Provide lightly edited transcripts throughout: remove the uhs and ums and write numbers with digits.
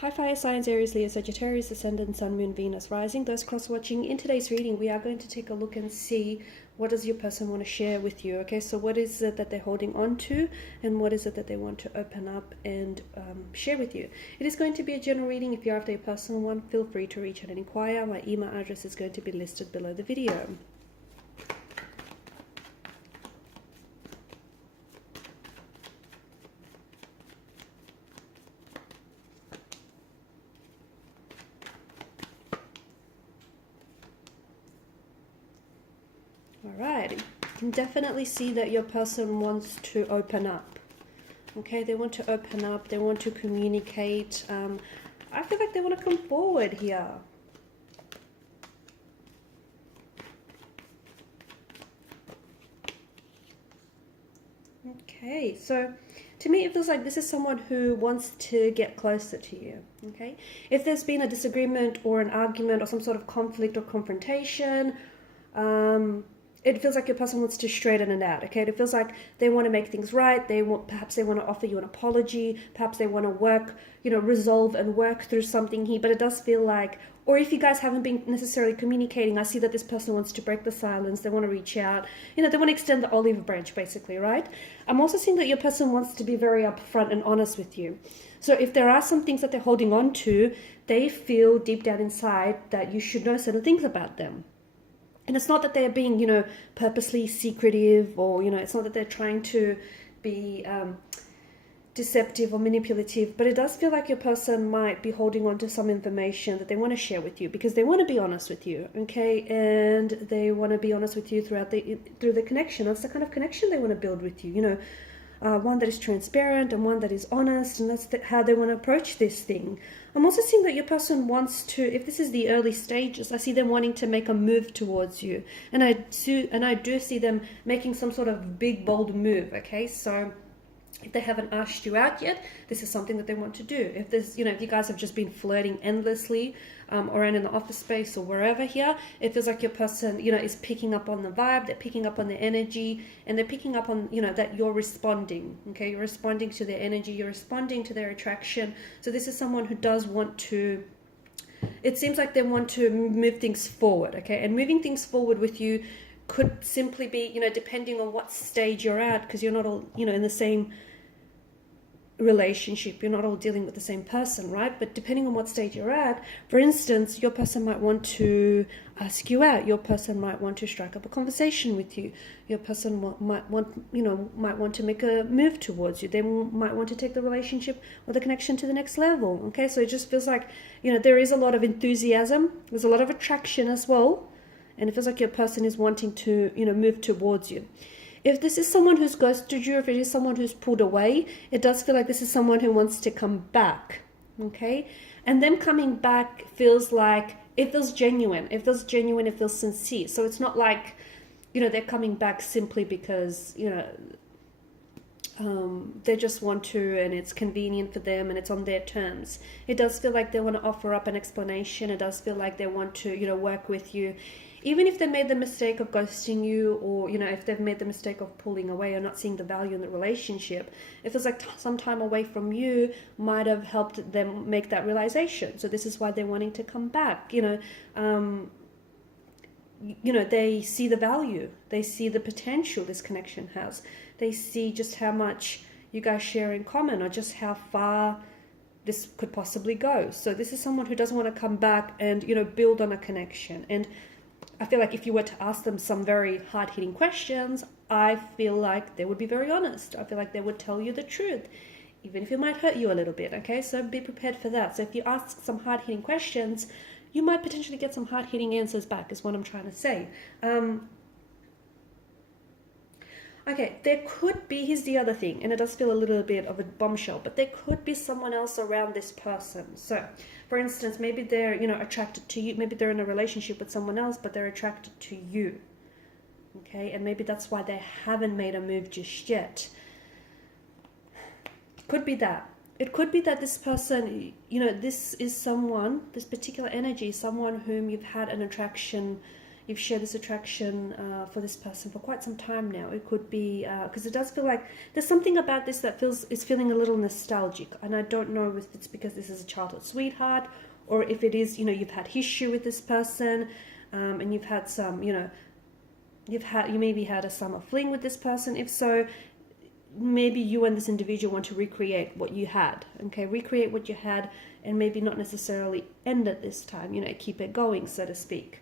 Hi fire signs, Aries, Leo, Sagittarius, Ascendant, Sun, Moon, Venus, Rising. Those cross-watching, in today's reading, we are going to take a look and see what does your person want to share with you, okay? So what is it that they're holding on to, and what is it that they want to open up and share with you? It is going to be a general reading. If you're after a personal one, feel free to reach out and inquire. My email address is going to be listed below the video. Alright, you can definitely see that your person wants to open up. Okay, they want to open up, they want to communicate. I feel like they want to come forward here. Okay, so to me it feels like this is someone who wants to get closer to you. Okay, if there's been a disagreement or an argument or some sort of conflict or confrontation, it feels like your person wants to straighten it out. Okay, it feels like they want to make things right. Perhaps they want to offer you an apology. Perhaps they want to work, resolve and work through something here. But it does feel like, or if you guys haven't been necessarily communicating, I see that this person wants to break the silence. They want to reach out. They want to extend the olive branch, basically, right? I'm also seeing that your person wants to be very upfront and honest with you. So if there are some things that they're holding on to, they feel deep down inside that you should know certain things about them. And it's not that they're being, purposely secretive, or, it's not that they're trying to be deceptive or manipulative, but it does feel like your person might be holding on to some information that they want to share with you because they want to be honest with you, okay? And they want to be honest with you through the connection. That's the kind of connection they want to build with you, one that is transparent and one that is honest, and that's how they want to approach this thing. I'm also seeing that your person wants to, if this is the early stages, I see them wanting to make a move towards you, and I do see them making some sort of big, bold move, okay? So if they haven't asked you out yet, this is something that they want to do. If there's, if you guys have just been flirting endlessly around in the office space or wherever here, it feels like your person, is picking up on the vibe, they're picking up on the energy, and they're picking up on, that you're responding, okay? You're responding to their energy, you're responding to their attraction. So this is someone who does want to, it seems like they want to move things forward, okay? And moving things forward with you could simply be, depending on what stage you're at, because you're not all, in the same relationship, you're not all dealing with the same person, right? But depending on what stage you're at, for instance, your person might want to ask you out, your person might want to strike up a conversation with you, your person might want to make a move towards you, they might want to take the relationship or the connection to the next level, okay? So it just feels like, there is a lot of enthusiasm, there's a lot of attraction as well, and it feels like your person is wanting to, move towards you. If this is someone who's ghosted you, if it is someone who's pulled away, it does feel like this is someone who wants to come back, okay? And them coming back feels like, it feels genuine. It feels genuine, it feels sincere. So it's not like, they're coming back simply because, they just want to and it's convenient for them and it's on their terms. It does feel like they want to offer up an explanation. It does feel like they want to, work with you. Even if they made the mistake of ghosting you, or, if they've made the mistake of pulling away or not seeing the value in the relationship, it feels like some time away from you might have helped them make that realization. So this is why they're wanting to come back. They see the value. They see the potential this connection has. They see just how much you guys share in common, or just how far this could possibly go. So this is someone who doesn't want to come back and, build on a connection. And I feel like if you were to ask them some very hard-hitting questions, I feel like they would be very honest. I feel like they would tell you the truth, even if it might hurt you a little bit, okay? So be prepared for that. So if you ask some hard-hitting questions, you might potentially get some hard-hitting answers back, is what I'm trying to say. Okay, there could be, here's the other thing, and it does feel a little bit of a bombshell, but there could be someone else around this person. So, for instance, maybe they're, attracted to you. Maybe they're in a relationship with someone else, but they're attracted to you. Okay, and maybe that's why they haven't made a move just yet. Could be that. It could be that this person, this is someone, this particular energy, someone whom you've had an attraction, you've shared this attraction for this person for quite some time now. It could be because it does feel like there's something about this that is feeling a little nostalgic, and I don't know if it's because this is a childhood sweetheart, or if it is, you know, you've had history with this person, and you've had some, you know, you maybe had a summer fling with this person. If so, maybe you and this individual want to recreate what you had, okay? Recreate what you had, and maybe not necessarily end it this time, you know, keep it going, so to speak.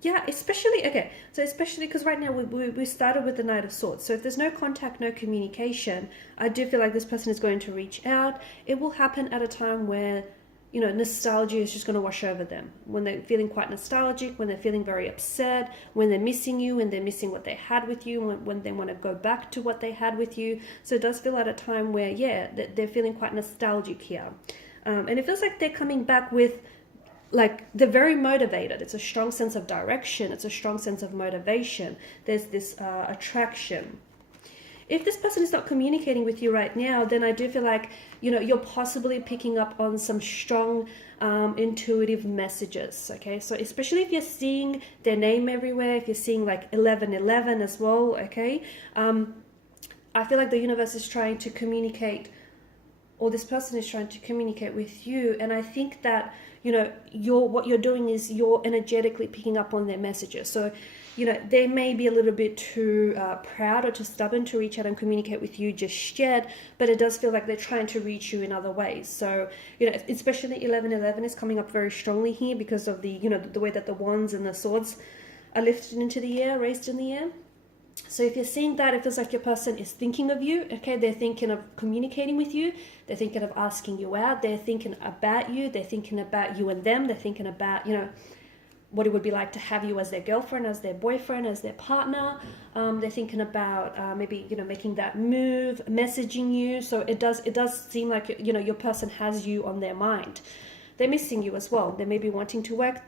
Yeah, especially, okay, so especially because right now we started with the Knight of Swords. So if there's no contact, no communication, I do feel like this person is going to reach out. It will happen at a time where, you know, nostalgia is just going to wash over them. When they're feeling quite nostalgic, when they're feeling very upset, when they're missing you, when they're missing what they had with you, when they want to go back to what they had with you. So it does feel at a time where, yeah, they're feeling quite nostalgic here. And it feels like they're coming back with, like, they're very motivated. It's a strong sense of direction. It's a strong sense of motivation. There's this attraction. If this person is not communicating with you right now, then I do feel like, you know, you're possibly picking up on some strong intuitive messages, okay? So especially if you're seeing their name everywhere, if you're seeing like 1111 as well, okay? I feel like the universe is trying to communicate, or this person is trying to communicate with you, and I think that, you know, what you're doing is you're energetically picking up on their messages. So, you know, they may be a little bit too proud or too stubborn to reach out and communicate with you just yet, but it does feel like they're trying to reach you in other ways. So, you know, especially 1111 is coming up very strongly here because of the, you know, the way that the wands and the swords are lifted into the air, raised in the air. So if you're seeing that, it feels like your person is thinking of you, okay? They're thinking of communicating with you. They're thinking of asking you out. They're thinking about you. They're thinking about you and them. They're thinking about, you know, what it would be like to have you as their girlfriend, as their boyfriend, as their partner. They're thinking about maybe, you know, making that move, messaging you. So it does seem like, you know, your person has you on their mind. They're missing you as well. They may be wanting to work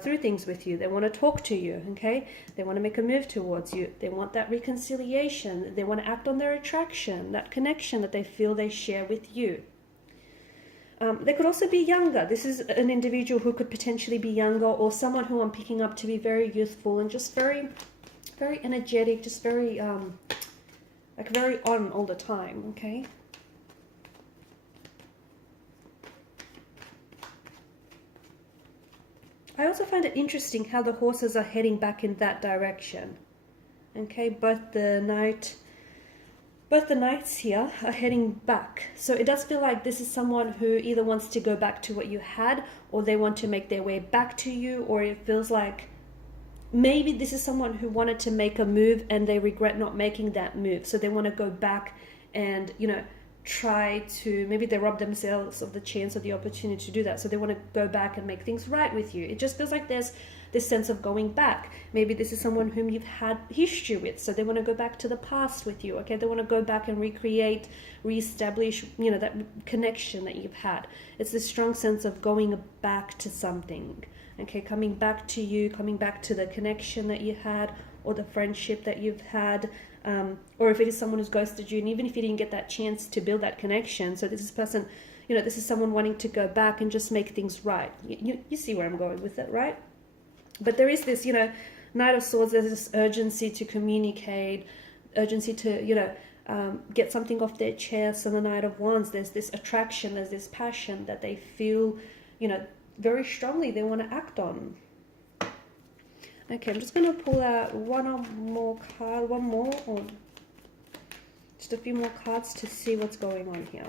through things with you. They want to talk to you, okay? They want to make a move towards you. They want that reconciliation. They want to act on their attraction, that connection that they feel they share with you. They could also be younger. This is an individual who could potentially be younger, or someone who I'm picking up to be very youthful and just very, very energetic, just very, like very on all the time, okay? I also find it interesting how the horses are heading back in that direction. Okay, both the knights here are heading back. So it does feel like this is someone who either wants to go back to what you had, or they want to make their way back to you, or it feels like maybe this is someone who wanted to make a move and they regret not making that move. So they want to go back and, you know, try to, maybe they rob themselves of the chance or the opportunity to do that. So they want to go back and make things right with you. It just feels like there's this sense of going back. Maybe this is someone whom you've had history with, so they want to go back to the past with you, okay? They want to go back and recreate, reestablish, you know, that connection that you've had. It's this strong sense of going back to something, okay? Coming back to you, coming back to the connection that you had, or the friendship that you've had, or if it is someone who's ghosted you, and even if you didn't get that chance to build that connection, so this is person, you know, this is someone wanting to go back and just make things right. You see where I'm going with it, right? But there is this, you know, Knight of Swords, there's this urgency to communicate, urgency to, you know, get something off their chest. And the Knight of Wands, there's this attraction, there's this passion that they feel, you know, very strongly they want to act on. Okay, I'm just going to pull out one more, or just a few more cards to see what's going on here.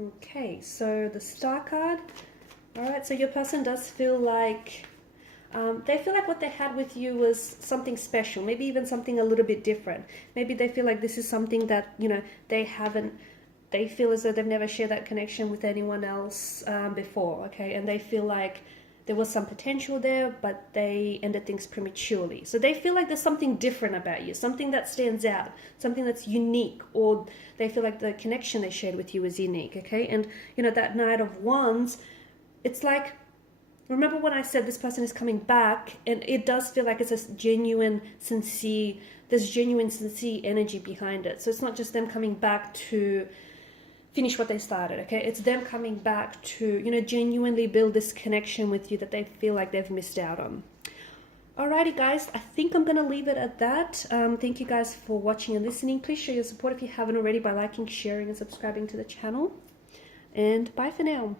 Okay, so the Star card. All right, so your person does feel like, they feel like what they had with you was something special, maybe even something a little bit different. Maybe they feel like this is something that, you know, they feel as though they've never shared that connection with anyone else before, okay? And they feel like there was some potential there, but they ended things prematurely. So they feel like there's something different about you, something that stands out, something that's unique, or they feel like the connection they shared with you is unique, okay? And, you know, that Knight of Wands, it's like Remember when I said this person is coming back, and it does feel like it's a genuine, sincere, there's genuine, sincere energy behind it. So it's not just them coming back to finish what they started, okay? It's them coming back to, you know, genuinely build this connection with you that they feel like they've missed out on. Alrighty guys, I think I'm going to leave it at that. Thank you guys for watching and listening. Please show your support if you haven't already by liking, sharing and subscribing to the channel. And bye for now.